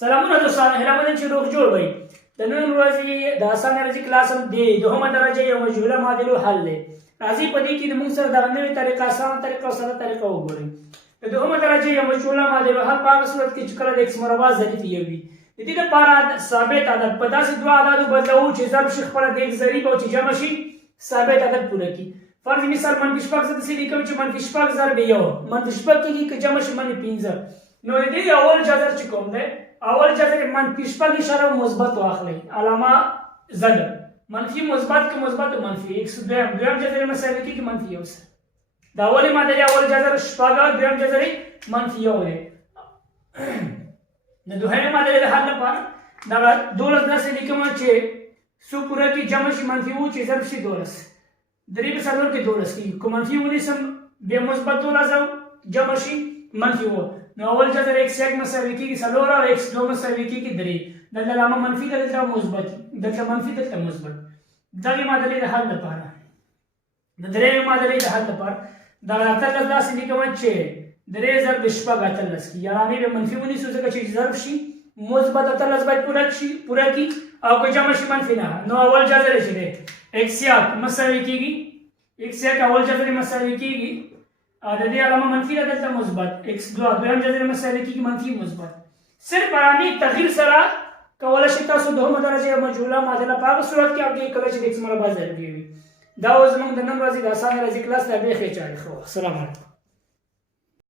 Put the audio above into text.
سلامونه دوستان، هیله منم چې روغ جوړ وئ. د نن ورځې د اسانه ریاضي کلاس هم د دوهمه درجه یو مجهوله معادلو حل دی. راځئ په دې کې د موږ سره دغه نوې طریقه، اسانه طریقه او ساده طریقه وګورئ. د دوهمه درجه یو مجهوله معادلو حل په هغه صورت کې چې کله د اکس مربع ضریب یو وي. د دې لپاره ثابت عدد په داسې دوه عددو بدلوو چې ضرب شي خپله د اکس ضریب او چې جمع شي ثابت عدد پوره کړي. فرض مثال منفي شپږ زه داسې لیکم چې منفي شپږ ضرب یو منفي شپږ کېږي که جمع شي منفي پنځه. نو د دې اول جذر چې کوم دی، اول جذر منفي شپږ اشاره مثبت واخلئ، علامه زد. منفي مثبت که مثبت منفي اکس دویم جذر مساوي کېږي منفي یو سره. د اولې معادلې اول جذر شپږ، دویم جذر منفي یو دی. د دوهمې معادلې د حل لپاره دغه 12 داسې لیکم چې څو پوره کړي جمع شي منفي اووه چې ضرب شي 12. درې په څلور کې 12 کېږي. که منفي ونیسم بیا مثبت 12 جمع شي منفي اووه. نو اول جذر اکس یک مساوي کېږي څلور او اکس دو مساوي کېږي 3. دلته علامه منفي ده، دلته مثبت، دلته منفي دلته مثبت. دغې معادلې د حل لپاره، د درېیمې معادلې د حل لپاره دغه 18 داسې لیکم چې 3 ضرب شپږ 18 کېږي. علامې به منفي ونیسو ځکه چې ضرب شي مثبت 18 باید پوره کړي او که جمع شي منفي 9. نو اول جذر چې دی اکس یک مساوي کېږي، اکس یک اول جذر مساوي کېږي، د دې علامه منفي ده، دلته مثبت. اکس دو دویم جذر مساوي کېږي منفي مثبت. صرف علامې تغییر سره کولی شئ تاسو دوهمه درجه یو مجهوله معادله په هغه صورت کې اپډیټ کړئ چې د اکس مربع ضریب وي. دا اوس زموږ د نن ورځې د اسانه ریاضي کلاس د بیا ښې چارې ښه وخت. السلام علیکم.